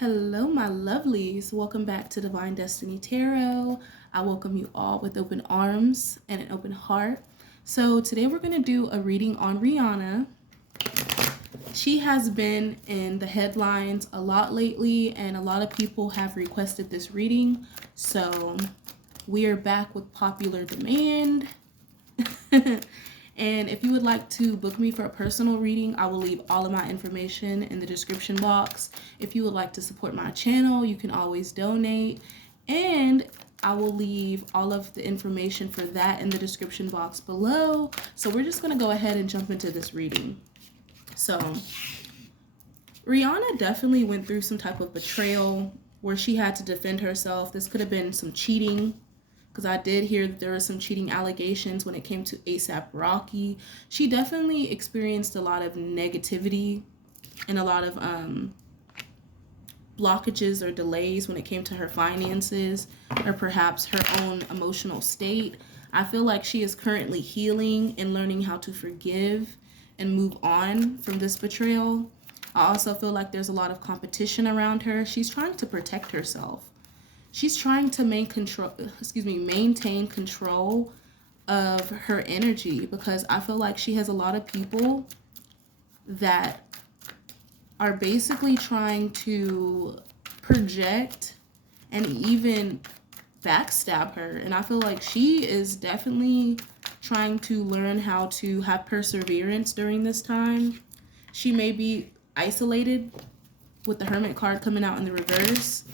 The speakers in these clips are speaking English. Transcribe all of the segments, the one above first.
Hello, my lovelies. Welcome back to Divine Destiny Tarot. I welcome you all with open arms and an open heart. So, today we're going to do a reading on Rihanna. She has been in the headlines a lot lately, and a lot of people have requested this reading. So, we are back with popular demand. And if you would like to book me for a personal reading, I will leave all of my information in the description box. If you would like to support my channel, you can always donate. And I will leave all of the information for that in the description box below. So we're just going to go ahead and jump into this reading. So Rihanna definitely went through some type of betrayal where she had to defend herself. This could have been some cheating, because I did hear that there were some cheating allegations when it came to ASAP Rocky. She definitely experienced a lot of negativity and a lot of blockages or delays when it came to her finances or perhaps her own emotional state. I feel like she is currently healing and learning how to forgive and move on from this betrayal. I also feel like there's a lot of competition around her. She's trying to protect herself. She's trying to maintain control of her energy, because I feel like she has a lot of people that are basically trying to project and even backstab her. And I feel like she is definitely trying to learn how to have perseverance during this time. She may be isolated with the Hermit card coming out in the reverse.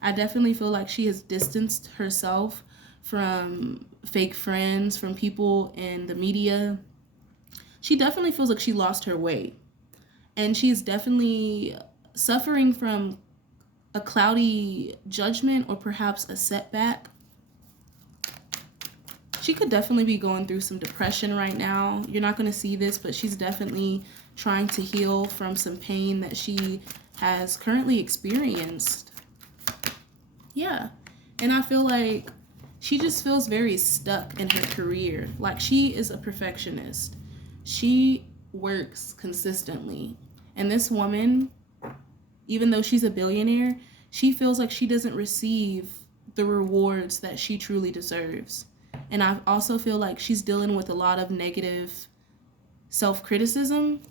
I definitely feel like she has distanced herself from fake friends, from people in the media. She definitely feels like she lost her way. And she's definitely suffering from a cloudy judgment or perhaps a setback. She could definitely be going through some depression right now. You're not going to see this, but she's definitely trying to heal from some pain that she has currently experienced. Yeah. And I feel like she just feels very stuck in her career. Like, she is a perfectionist. She works consistently. And this woman, even though she's a billionaire, she feels like she doesn't receive the rewards that she truly deserves. And I also feel like she's dealing with a lot of negative self-criticism.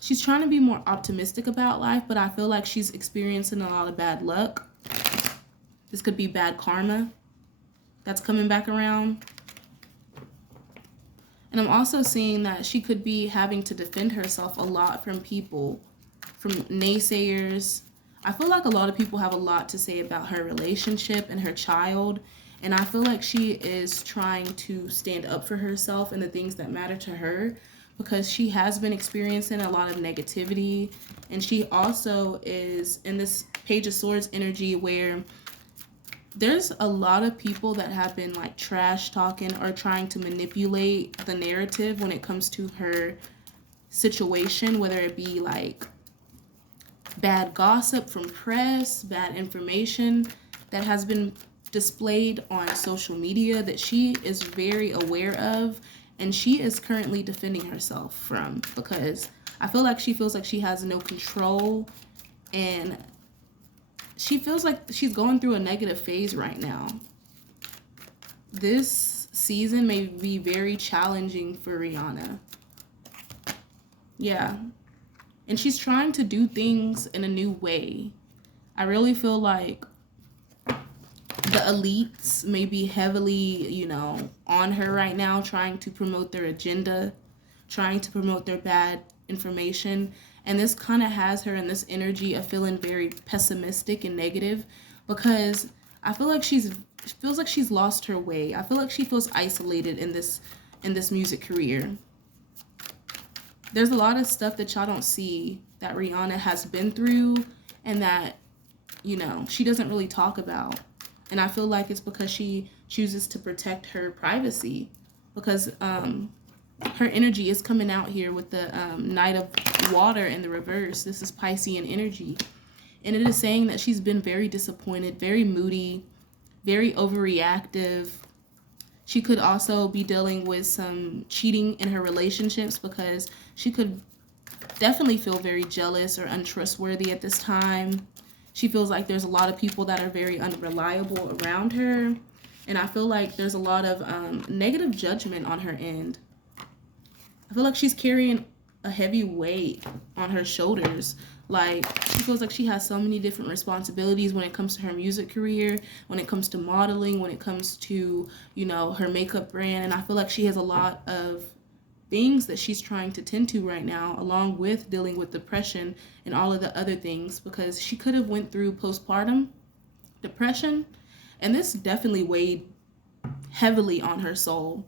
She's trying to be more optimistic about life, but I feel like she's experiencing a lot of bad luck. This could be bad karma that's coming back around. And I'm also seeing that she could be having to defend herself a lot from people, from naysayers. I feel like a lot of people have a lot to say about her relationship and her child. And I feel like she is trying to stand up for herself and the things that matter to her, because she has been experiencing a lot of negativity. And she also is in this Page of Swords energy where there's a lot of people that have been like trash talking or trying to manipulate the narrative when it comes to her situation, whether it be like bad gossip from press, bad information that has been displayed on social media that she is very aware of, and she is currently defending herself from, because I feel like she feels like she has no control, and she feels like she's going through a negative phase right now. This season may be very challenging for Rihanna. Yeah. And she's trying to do things in a new way. I really feel like the elites may be heavily, on her right now, trying to promote their agenda, trying to promote their bad information. And this kind of has her in this energy of feeling very pessimistic and negative, because I feel like she feels like she's lost her way. I feel like she feels isolated in this music career. There's a lot of stuff that y'all don't see that Rihanna has been through and that, she doesn't really talk about. And I feel like it's because she chooses to protect her privacy, because her energy is coming out here with the Knight of Water in the reverse. This is Piscean energy. And it is saying that she's been very disappointed, very moody, very overreactive. She could also be dealing with some cheating in her relationships, because she could definitely feel very jealous or untrustworthy at this time. She feels like there's a lot of people that are very unreliable around her. And I feel like there's a lot of negative judgment on her end. I feel like she's carrying a heavy weight on her shoulders. Like, she feels like she has so many different responsibilities when it comes to her music career, when it comes to modeling, when it comes to, you know, her makeup brand. And I feel like she has a lot of things that she's trying to tend to right now, along with dealing with depression and all of the other things, because she could have went through postpartum depression, and this definitely weighed heavily on her soul.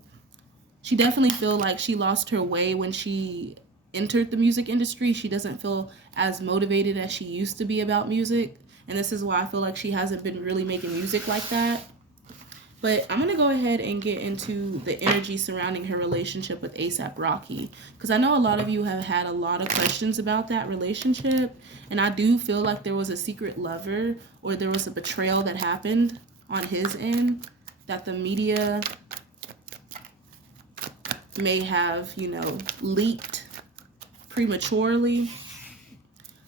She definitely feel like she lost her way when she entered the music industry. She doesn't feel as motivated as she used to be about music, and this is why I feel like she hasn't been really making music like that. But I'm going to go ahead and get into the energy surrounding her relationship with A$AP Rocky, because I know a lot of you have had a lot of questions about that relationship, and I do feel like there was a secret lover, or there was a betrayal that happened on his end that the media may have, you know, leaked prematurely.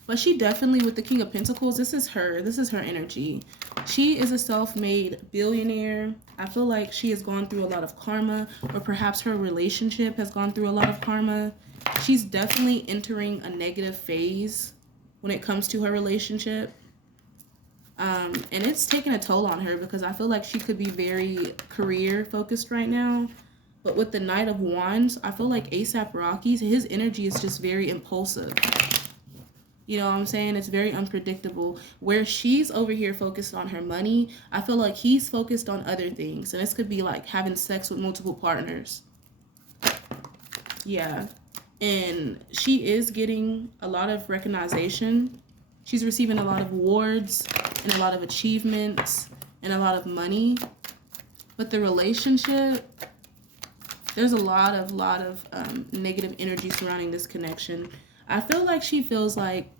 But she definitely, with the King of Pentacles, this is her energy. She is a self-made billionaire. I feel like she has gone through a lot of karma, or perhaps her relationship has gone through a lot of karma. She's definitely entering a negative phase when it comes to her relationship. And it's taking a toll on her, because I feel like she could be very career focused right now. But with the Knight of Wands, I feel like A$AP Rocky, his energy is just very impulsive. You know what I'm saying? It's very unpredictable. Where she's over here focused on her money, I feel like he's focused on other things. And this could be like having sex with multiple partners. Yeah. And she is getting a lot of recognition. She's receiving a lot of awards and a lot of achievements and a lot of money. But the relationship, there's a lot of negative energy surrounding this connection. I feel like she feels like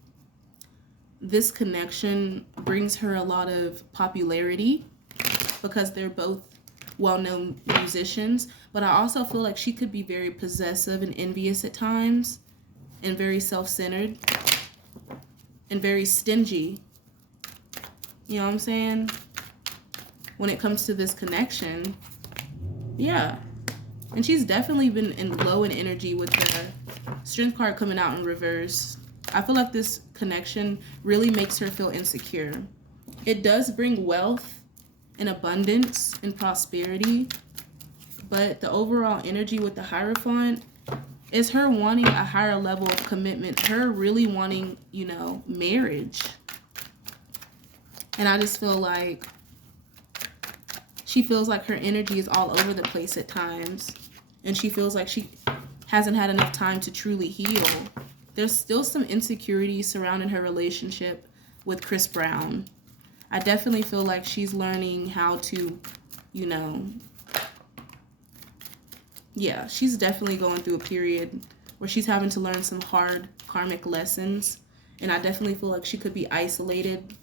this connection brings her a lot of popularity, because they're both well-known musicians. But I also feel like she could be very possessive and envious at times, and very self-centered and very stingy. You know what I'm saying? When it comes to this connection. Yeah. And she's definitely been low in energy with the Strength card coming out in reverse. I feel like this connection really makes her feel insecure. It does bring wealth and abundance and prosperity, but the overall energy with the Hierophant is her wanting a higher level of commitment, her really wanting, you know, marriage. And I just feel like she feels like her energy is all over the place at times, and she feels like she hasn't had enough time to truly heal. There's still some insecurities surrounding her relationship with Chris Brown. I definitely feel like she's learning how to, you know, yeah, she's definitely going through a period where she's having to learn some hard karmic lessons. And I definitely feel like she could be isolated,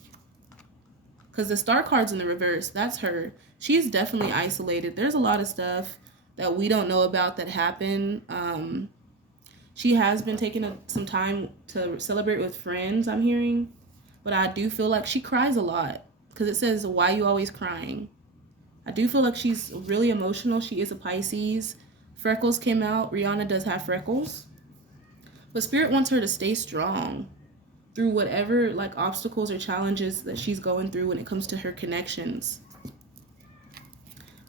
because the Star card's in the reverse. That's her. She's definitely isolated. There's a lot of stuff that we don't know about that happened. She has been taking some time to celebrate with friends, I'm hearing. But I do feel like she cries a lot, because it says, why you always crying? I do feel like she's really emotional. She is a Pisces. Freckles came out. Rihanna does have freckles. But Spirit wants her to stay strong through whatever like obstacles or challenges that she's going through when it comes to her connections.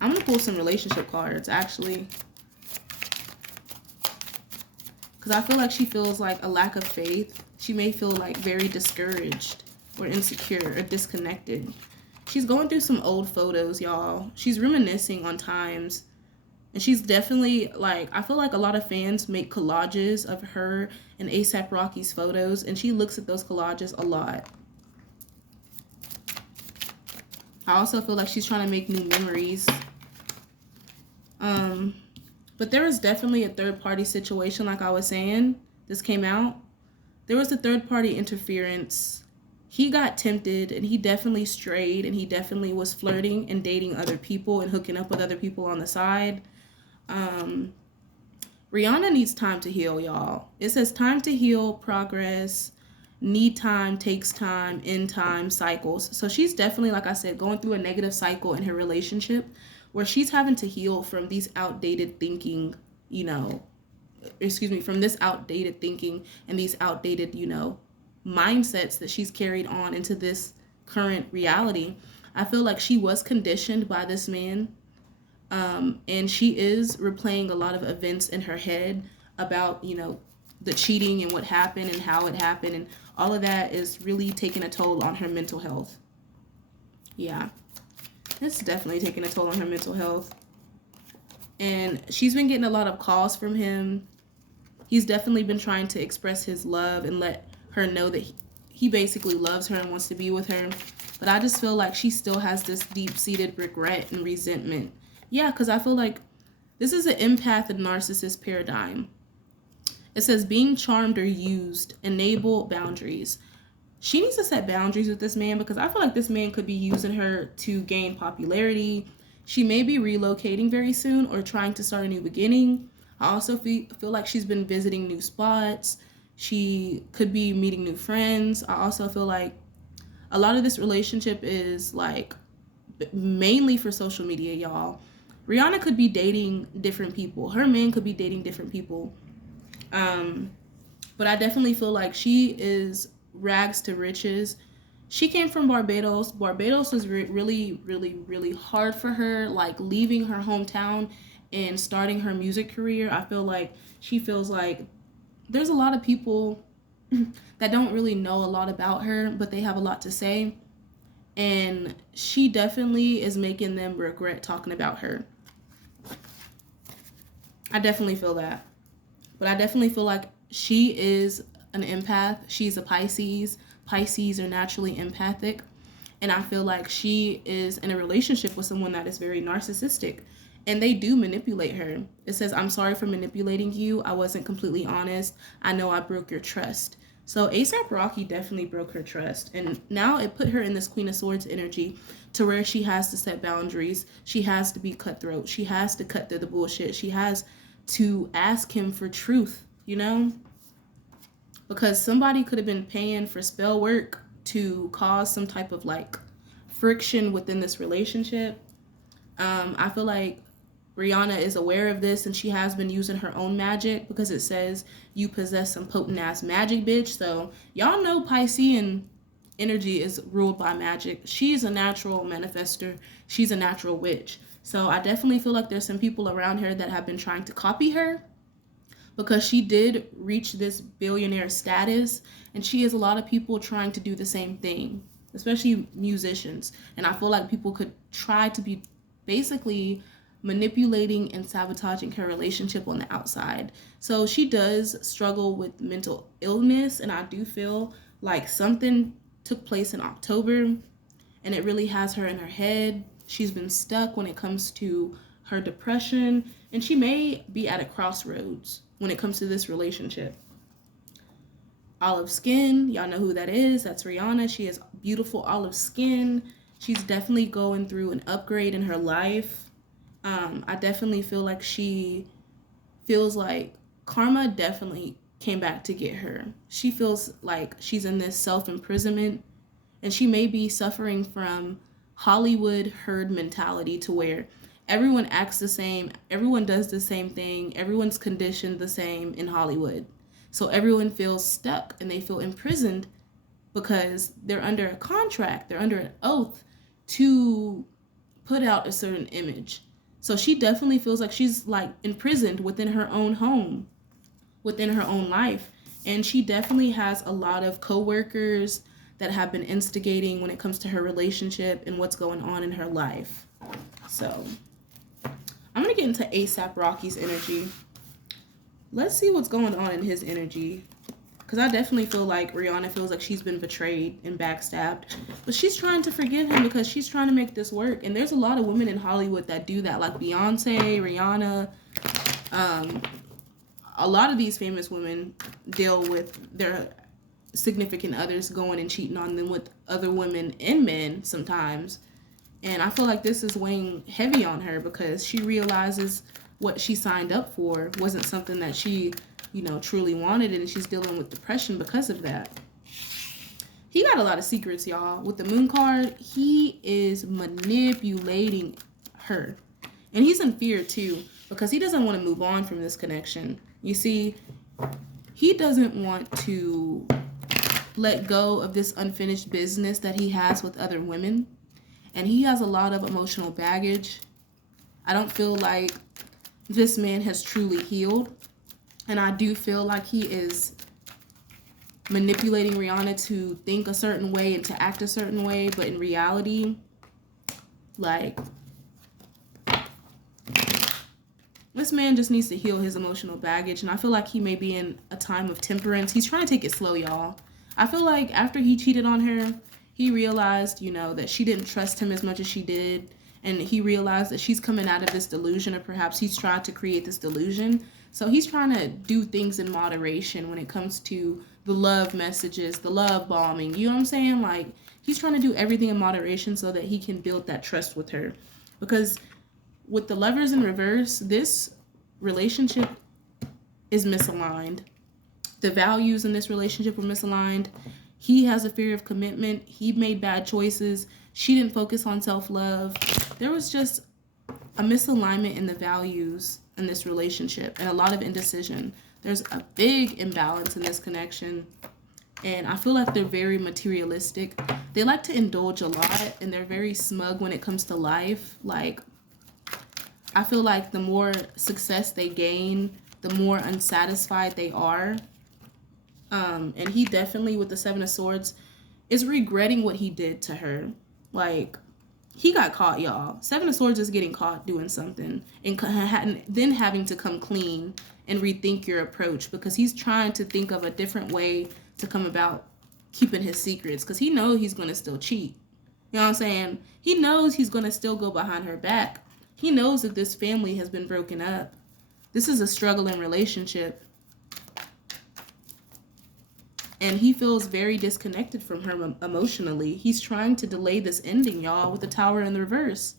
I'm going to pull some relationship cards, actually, because I feel like she feels like a lack of faith. She may feel like very discouraged or insecure or disconnected. She's going through some old photos, y'all. She's reminiscing on times. And she's definitely, like, I feel like a lot of fans make collages of her and A$AP Rocky's photos, and she looks at those collages a lot. I also feel like she's trying to make new memories. But there was definitely a third-party situation, like I was saying. This came out. There was a third-party interference. He got tempted, and he definitely strayed, and he definitely was flirting and dating other people and hooking up with other people on the side. Rihanna needs time to heal, y'all. It says time to heal, progress, need time, takes time, end time, cycles. So she's definitely, like I said, going through a negative cycle in her relationship where she's having to heal from these outdated thinking, from this outdated thinking and these outdated, mindsets that she's carried on into this current reality. I feel like she was conditioned by this man. And she is replaying a lot of events in her head about, the cheating and what happened and how it happened. And all of that is really taking a toll on her mental health. Yeah, it's definitely taking a toll on her mental health. And she's been getting a lot of calls from him. He's definitely been trying to express his love and let her know that he basically loves her and wants to be with her. But I just feel like she still has this deep-seated regret and resentment. Yeah, because I feel like this is an empath and narcissist paradigm. It says being charmed or used, enable boundaries. She needs to set boundaries with this man because I feel like this man could be using her to gain popularity. She may be relocating very soon or trying to start a new beginning. I also feel like she's been visiting new spots. She could be meeting new friends. I also feel like a lot of this relationship is like mainly for social media, y'all. Rihanna could be dating different people. Her man could be dating different people. But I definitely feel like she is rags to riches. She came from Barbados. Barbados was really, really, really hard for her. Like leaving her hometown and starting her music career. I feel like she feels like there's a lot of people that don't really know a lot about her, but they have a lot to say. And she definitely is making them regret talking about her. I definitely feel that. But I definitely feel like she is an empath. She's a Pisces. Pisces are naturally empathic. And I feel like she is in a relationship with someone that is very narcissistic. And they do manipulate her. It says, I'm sorry for manipulating you. I wasn't completely honest. I know I broke your trust. So ASAP Rocky definitely broke her trust. And now it put her in this Queen of Swords energy to where she has to set boundaries. She has to be cutthroat. She has to cut through the bullshit. She has to ask him for truth, because somebody could have been paying for spell work to cause some type of like friction within this relationship. I feel like Rihanna is aware of this and she has been using her own magic because it says you possess some potent ass magic, bitch. So y'all know Piscean energy is ruled by magic. She's a natural manifester. She's a natural witch. So I definitely feel like there's some people around her that have been trying to copy her because she did reach this billionaire status and she has a lot of people trying to do the same thing, especially musicians. And I feel like people could try to be basically manipulating and sabotaging her relationship on the outside. So she does struggle with mental illness, and I do feel like something took place in October and it really has her in her head. She's been stuck when it comes to her depression, and she may be at a crossroads when it comes to this relationship. Olive skin, y'all know who that is. That's Rihanna. She has beautiful olive skin. She's definitely going through an upgrade in her life. I definitely feel like she feels like karma definitely came back to get her. She feels like she's in this self-imprisonment, and she may be suffering from Hollywood herd mentality to where everyone acts the same, everyone does the same thing, everyone's conditioned the same in Hollywood. So everyone feels stuck and they feel imprisoned because they're under a contract, they're under an oath to put out a certain image. So she definitely feels like she's like imprisoned within her own home, within her own life. And she definitely has a lot of coworkers that have been instigating when it comes to her relationship and what's going on in her life. So I'm going to get into ASAP Rocky's energy. Let's see what's going on in his energy. Because I definitely feel like Rihanna feels like she's been betrayed and backstabbed. But she's trying to forgive him because she's trying to make this work. And there's a lot of women in Hollywood that do that. Like Beyonce, Rihanna. A lot of these famous women deal with their significant others going and cheating on them with other women and men sometimes. And I feel like this is weighing heavy on her because she realizes what she signed up for wasn't something that she, you know, truly wanted, and she's dealing with depression because of that. He got a lot of secrets, y'all. With the moon card, he is manipulating her. And he's in fear too, because he doesn't want to move on from this connection. You see, he doesn't want to let go of this unfinished business that he has with other women. And he has a lot of emotional baggage. I don't feel like this man has truly healed. And I do feel like he is manipulating Rihanna to think a certain way and to act a certain way. But in reality, like, this man just needs to heal his emotional baggage. And I feel like he may be in a time of temperance. He's trying to take it slow, y'all. I feel like after he cheated on her, he realized, you know, that she didn't trust him as much as she did. And he realized that she's coming out of this delusion, or perhaps he's tried to create this delusion. So he's trying to do things in moderation when it comes to the love messages, the love bombing. You know what I'm saying? Like, he's trying to do everything in moderation so that he can build that trust with her. Because with the Lovers in reverse, this relationship is misaligned. The values in this relationship were misaligned. He has a fear of commitment. He made bad choices. She didn't focus on self-love. There was just a misalignment in the values in this relationship and a lot of indecision. There's a big imbalance in this connection. And I feel like they're very materialistic. They like to indulge a lot, and they're very smug when it comes to life. Like, I feel like the more success they gain, the more unsatisfied they are. And he definitely, with the Seven of Swords, is regretting what he did to her. Like, he got caught, y'all. Seven of Swords is getting caught doing something, and then having to come clean and rethink your approach, because he's trying to think of a different way to come about keeping his secrets, because he knows he's going to still cheat. You know what I'm saying? He knows he's going to still go behind her back. He knows that this family has been broken up. This is a struggling relationship. And he feels very disconnected from her emotionally. He's trying to delay this ending, y'all, with the Tower in the reverse.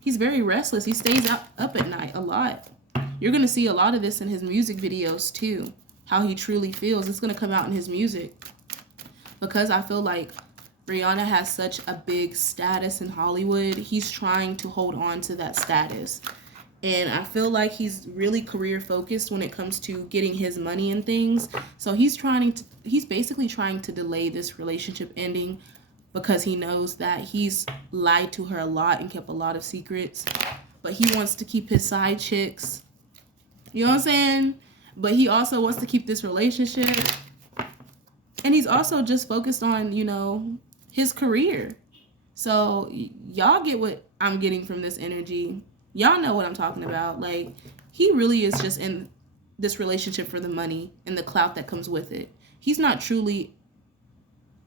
He's very restless. He stays up at night a lot. You're going to see a lot of this in his music videos, too. How he truly feels. It's going to come out in his music. Because I feel like Rihanna has such a big status in Hollywood, he's trying to hold on to that status. And I feel like he's really career focused when it comes to getting his money and things. So he's basically trying to delay this relationship ending, because he knows that he's lied to her a lot and kept a lot of secrets. But he wants to keep his side chicks. You know what I'm saying? But he also wants to keep this relationship. And he's also just focused on, you know, his career. So y'all get what I'm getting from this energy. Y'all know what I'm talking about. Like, he really is just in this relationship for the money and the clout that comes with it. He's not truly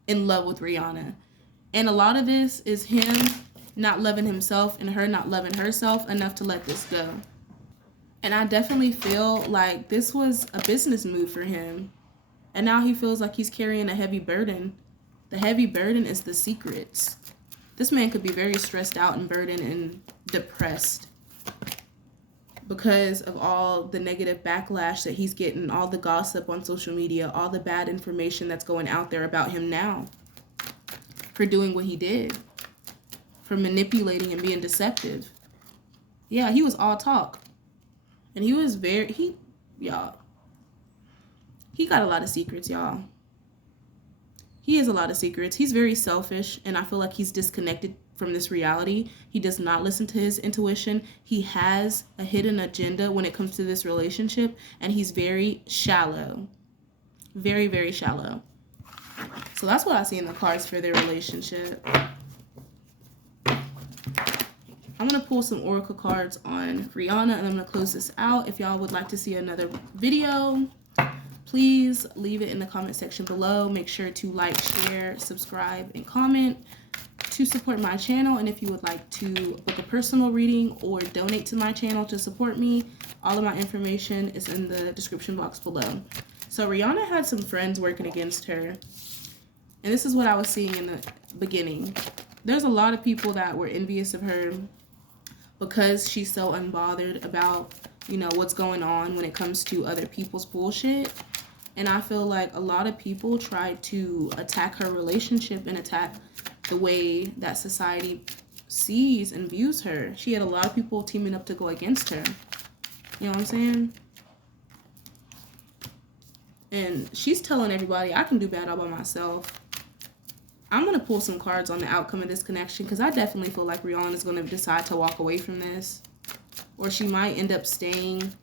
in love with Rihanna. And a lot of this is him not loving himself and her not loving herself enough to let this go. And I definitely feel like this was a business move for him. And now he feels like he's carrying a heavy burden. The heavy burden is the secrets. This man could be very stressed out and burdened and depressed because of all the negative backlash that he's getting, all the gossip on social media, all the bad information that's going out there about him now for doing what he did, for manipulating and being deceptive. Yeah, he was all talk. And he was y'all, he got a lot of secrets, y'all. He has a lot of secrets. He's very selfish, and I feel like he's disconnected from this reality. He does not listen to his intuition. He has a hidden agenda when it comes to this relationship, and he's very shallow. Very, very shallow. So that's what I see in the cards for their relationship. I'm going to pull some oracle cards on Rihanna, and I'm going to close this out. If y'all would like to see another video, please leave it in the comment section below. Make sure to like, share, subscribe, and comment to support my channel. And if you would like to book a personal reading or donate to my channel to support me, all of my information is in the description box below. So Rihanna had some friends working against her. And this is what I was seeing in the beginning. There's a lot of people that were envious of her because she's so unbothered about you know, what's going on when it comes to other people's bullshit. And I feel like a lot of people try to attack her relationship and attack the way that society sees and views her. She had a lot of people teaming up to go against her. You know what I'm saying? And she's telling everybody, I can do bad all by myself. I'm going to pull some cards on the outcome of this connection because I definitely feel like Rihanna is going to decide to walk away from this. Or she might end up staying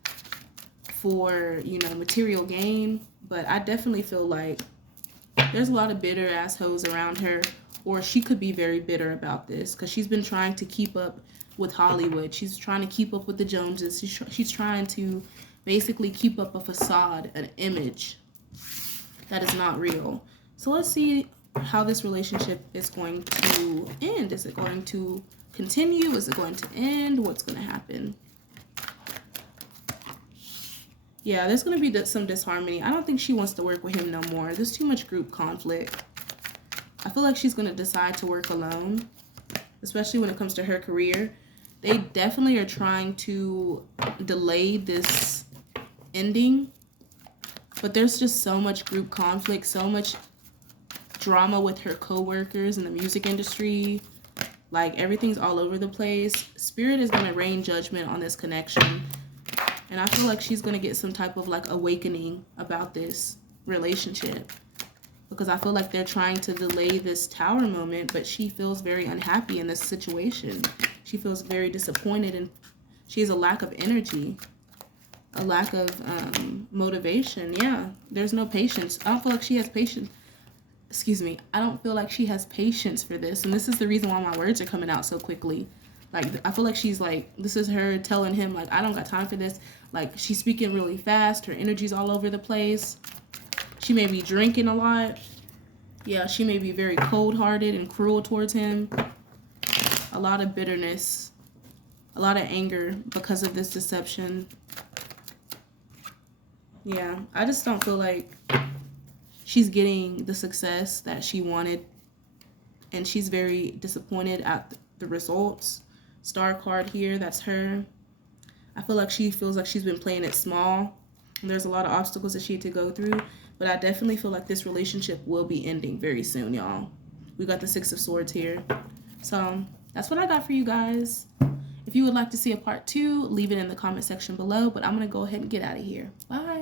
for, you know, material gain. But I definitely feel like there's a lot of bitter assholes around her. Or she could be very bitter about this because she's been trying to keep up with Hollywood. She's trying to keep up with the Joneses. She's trying to basically keep up a facade, an image that is not real. So let's see how this relationship is going to end. Is it going to continue? Is it going to end? What's going to happen? Yeah, there's going to be some disharmony. I don't think she wants to work with him no more. There's too much group conflict. I feel like she's going to decide to work alone, especially when it comes to her career. They definitely are trying to delay this ending, but there's just so much group conflict, so much drama with her co-workers in the music industry. Like, everything's all over the place. Spirit is going to rain judgment on this connection, and I feel like she's going to get some type of, like, awakening about this relationship. Because I feel like they're trying to delay this tower moment, but she feels very unhappy in this situation. She feels very disappointed, and she has a lack of energy, a lack of motivation. Yeah, there's no patience. I don't feel like she has patience. Excuse me. I don't feel like she has patience for this, and this is the reason why my words are coming out so quickly. Like, I feel like she's like, this is her telling him, like, I don't got time for this. Like, she's speaking really fast. Her energy's all over the place. She may be drinking a lot. Yeah, she may be very cold-hearted and cruel towards him. A lot of bitterness. A lot of anger because of this deception. Yeah, I just don't feel like she's getting the success that she wanted. And she's very disappointed at the results. Star card here, that's her. I feel like she feels like she's been playing it small. And there's a lot of obstacles that she had to go through. But I definitely feel like this relationship will be ending very soon, y'all. We got the Six of Swords here. So that's what I got for you guys. If you would like to see a part 2, leave it in the comment section below. But I'm going to go ahead and get out of here. Bye.